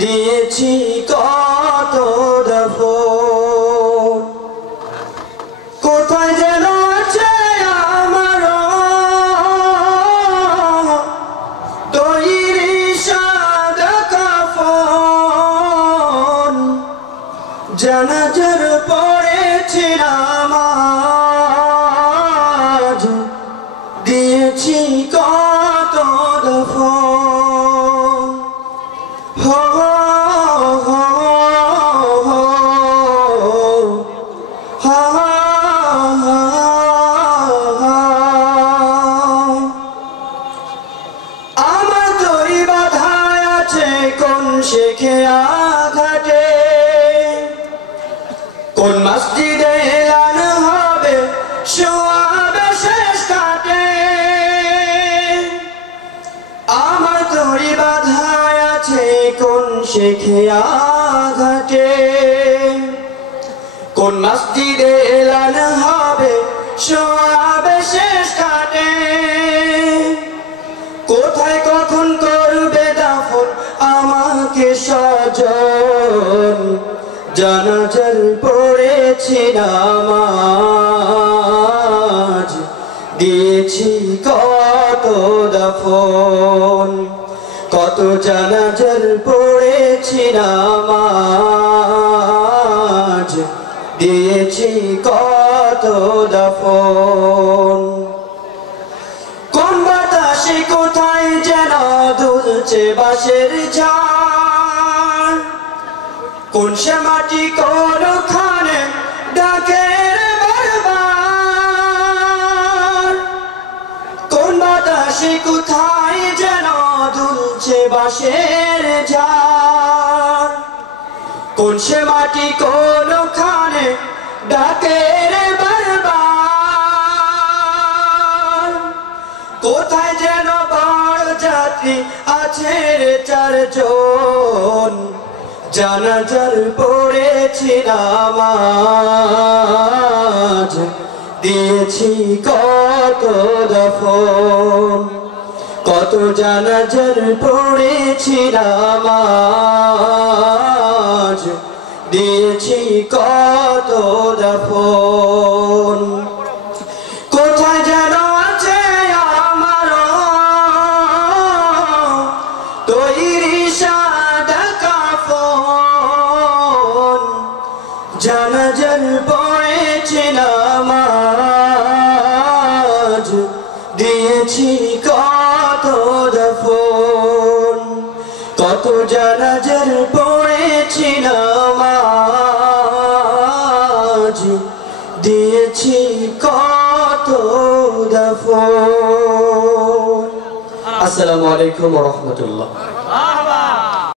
দিয়েছি কত দাফন। কোথায় যেন আছে আমার তৈরি সাদা কাফন, জানাজার পড়েছি নামাজ, দিয়েছি কত দাফন। হো হো হো হা আমার তরি বাধায় আছে কোন শেখে আঘাটে, কোন মসজিদে এলান হবে সোয়াবে শেষ কাটে। আমার তরি বাধায় আছে কোন শেখে আঘাটে, কোন মসজিদে এলান হবে সোয়াবে শেষ কাটে। কোথায় কখন করবে দাফন আমাকে স্বজন, জানাজার পড়েছি নামাজ, দিয়েছি কত দাফন। কত জানাজার পড়েছি নামাজ, দিয়েছি কত দাফন। কোন বাতাসে কোথায় যেন দুলছে বাঁশের ঝাড়, কোন সে মাটি কোনখানে ডাকে বারবার। কোন বাতাসে কোথায় যেন দুলছে বাঁশের ঝাড়, কোন সে মাটি কোনখানে ডাকে বারবার। কোথায় যেন বড় যাত্রী আছে চারজন, জানাজার পড়েছি নামাজ, দিয়েছি কত দাফন। কত জানাজার পড়েছি নামাজ, দিয়েছি কত দাফন। কোথায় যেন আছে আমার তৈরি সাদা কাফন, জানাজার পড়েছি নামাজ, দিয়েছি কত দাফন। কত জানাজার পড়েছি নামাজ, দিয়েছি কত দাফন। আসসালামু আলাইকুম ওয়া রাহমাতুল্লাহ।